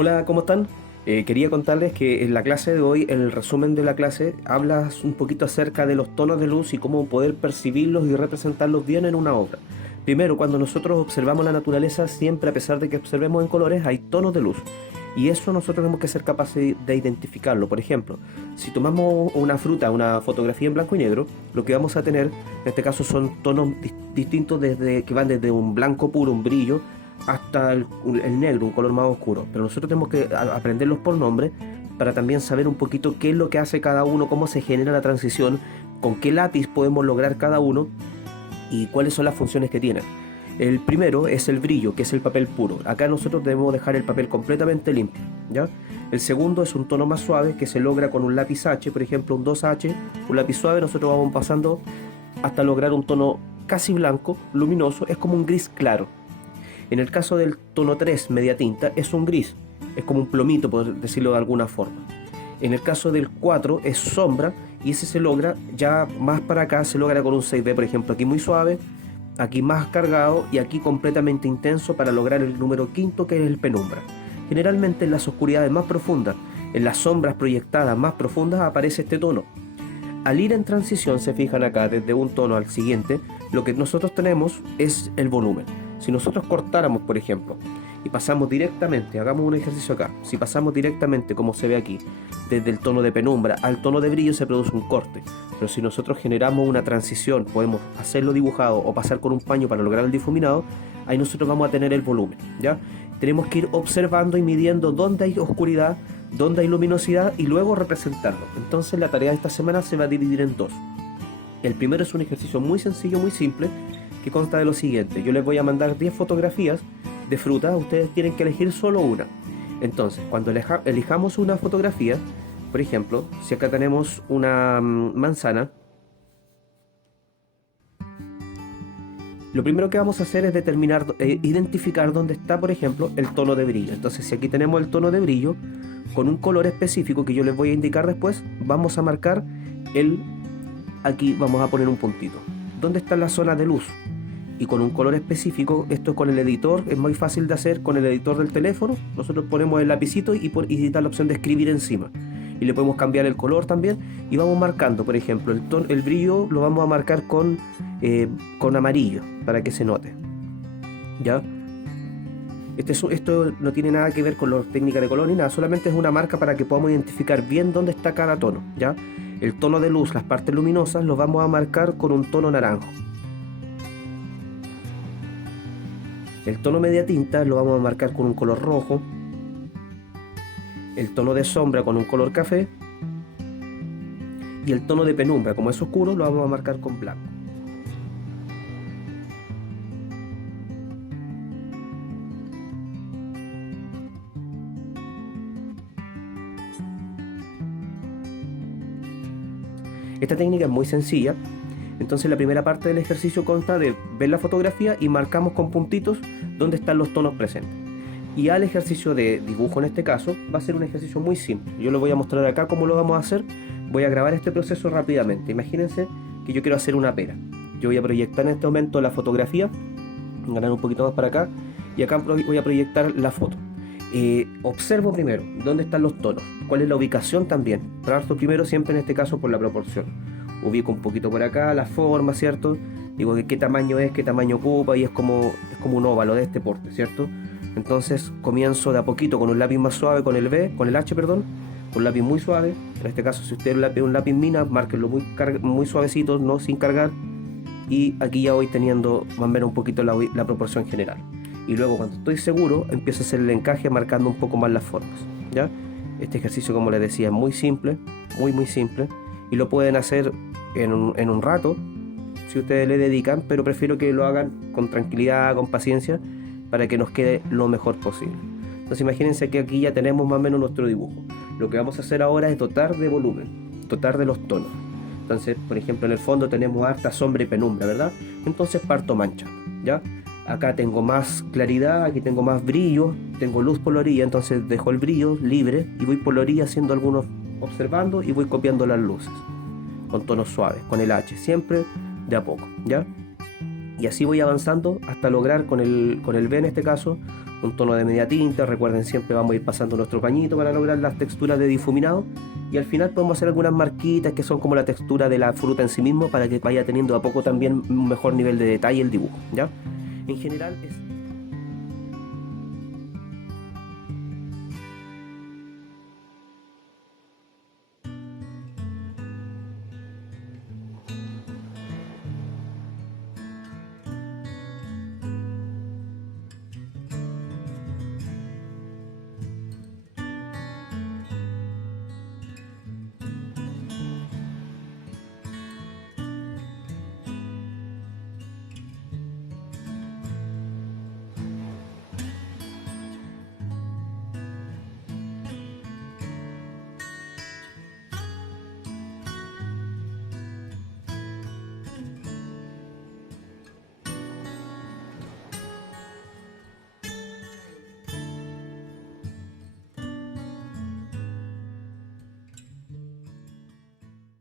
Hola, ¿cómo están? Quería contarles que en la clase de hoy, en el resumen de la clase, hablas un poquito acerca de los tonos de luz y cómo poder percibirlos y representarlos bien en una obra. Primero, cuando nosotros observamos la naturaleza, siempre a pesar de que observemos en colores, hay tonos de luz. Y eso nosotros tenemos que ser capaces de identificarlo. Por ejemplo, si tomamos una fruta, una fotografía en blanco y negro, lo que vamos a tener, en este caso, son tonos distintos que van desde un blanco puro, un brillo, hasta el negro, un color más oscuro. Pero nosotros tenemos que aprenderlos por nombre para también saber un poquito qué es lo que hace cada uno, cómo se genera la transición, con qué lápiz podemos lograr cada uno y cuáles son las funciones que tienen. El primero es el brillo, que es el papel puro. Acá nosotros debemos dejar el papel completamente limpio, ¿ya? El segundo es un tono más suave que se logra con un lápiz H, por ejemplo un 2H, un lápiz suave. Nosotros vamos pasando hasta lograr un tono casi blanco, luminoso, es como un gris claro. En el caso del tono 3, media tinta, es un gris, es como un plomito, por decirlo de alguna forma. En el caso del 4 es sombra, y ese se logra, ya más para acá, se logra con un 6B, por ejemplo, aquí muy suave, aquí más cargado y aquí completamente intenso para lograr el número quinto, que es el penumbra. Generalmente en las oscuridades más profundas, en las sombras proyectadas más profundas, aparece este tono. Al ir en transición, se fijan acá, desde un tono al siguiente, lo que nosotros tenemos es el volumen. Si nosotros cortáramos, por ejemplo, y pasamos directamente, hagamos un ejercicio acá, si pasamos directamente, como se ve aquí, desde el tono de penumbra al tono de brillo, se produce un corte. Pero si nosotros generamos una transición, podemos hacerlo dibujado o pasar con un paño para lograr el difuminado, ahí nosotros vamos a tener el volumen, ¿ya? Tenemos que ir observando y midiendo dónde hay oscuridad, dónde hay luminosidad y luego representarlo. Entonces la tarea de esta semana se va a dividir en dos. El primero es un ejercicio muy sencillo, muy simple, que consta de lo siguiente. Yo les voy a mandar 10 fotografías de frutas, ustedes tienen que elegir solo una. Entonces, cuando elijamos una fotografía, por ejemplo, si acá tenemos una manzana, lo primero que vamos a hacer es determinar, identificar dónde está, por ejemplo, el tono de brillo. Entonces, si aquí tenemos el tono de brillo, con un color específico que yo les voy a indicar después, vamos a marcar aquí vamos a poner un puntito. ¿Dónde está la zona de luz? Y con un color específico, esto con el editor, es muy fácil de hacer con el editor del teléfono. Nosotros ponemos el lapicito y da la opción de escribir encima. Y le podemos cambiar el color también. Y vamos marcando, por ejemplo, el brillo lo vamos a marcar con amarillo, para que se note. ¿Ya? Esto no tiene nada que ver con la técnica de color ni nada, solamente es una marca para que podamos identificar bien dónde está cada tono, ¿ya? El tono de luz, las partes luminosas, los vamos a marcar con un tono naranjo. El tono media tinta lo vamos a marcar con un color rojo. El tono de sombra con un color café. Y el tono de penumbra, como es oscuro, lo vamos a marcar con blanco. Esta técnica es muy sencilla. Entonces la primera parte del ejercicio consta de ver la fotografía y marcamos con puntitos dónde están los tonos presentes. Y al ejercicio de dibujo, en este caso, va a ser un ejercicio muy simple. Yo les voy a mostrar acá cómo lo vamos a hacer. Voy a grabar este proceso rápidamente. Imagínense que yo quiero hacer una pera. Yo voy a proyectar en este momento la fotografía, ganar un poquito más para acá, y acá voy a proyectar la foto. Observo primero dónde están los tonos, cuál es la ubicación también. Trabajo primero siempre en este caso por la proporción. Ubico un poquito por acá la forma, ¿cierto? Digo que qué tamaño es, qué tamaño ocupa, y es como un óvalo de este porte, ¿cierto? Entonces comienzo de a poquito con un lápiz más suave, con el H, perdón, un lápiz muy suave. En este caso, si usted es un lápiz mina, márquenlo muy suavecito, no sin cargar. Y aquí ya voy teniendo más o menos un poquito la proporción general. Y luego, cuando estoy seguro, empiezo a hacer el encaje marcando un poco más las formas, ¿ya? Este ejercicio, como les decía, es muy simple, muy simple, y lo pueden hacer en un rato si ustedes le dedican, pero prefiero que lo hagan con tranquilidad, con paciencia, para que nos quede lo mejor posible. Entonces imagínense que aquí ya tenemos más o menos nuestro dibujo. Lo que vamos a hacer ahora es dotar de volumen, dotar de los tonos. Entonces, por ejemplo, en el fondo tenemos harta sombra y penumbra, ¿verdad? Entonces parto manchando, ¿ya? Acá tengo más claridad, aquí tengo más brillo, tengo luz por la orilla, entonces dejo el brillo libre y voy por la orilla haciendo algunos, observando, y voy copiando las luces con tonos suaves, con el H, siempre de a poco, ¿ya? Y así voy avanzando hasta lograr con el B en este caso un tono de media tinta. Recuerden, siempre vamos a ir pasando nuestro pañito para lograr las texturas de difuminado. Y al final podemos hacer algunas marquitas que son como la textura de la fruta en sí mismo, para que vaya teniendo a poco también un mejor nivel de detalle el dibujo, ¿ya? En general es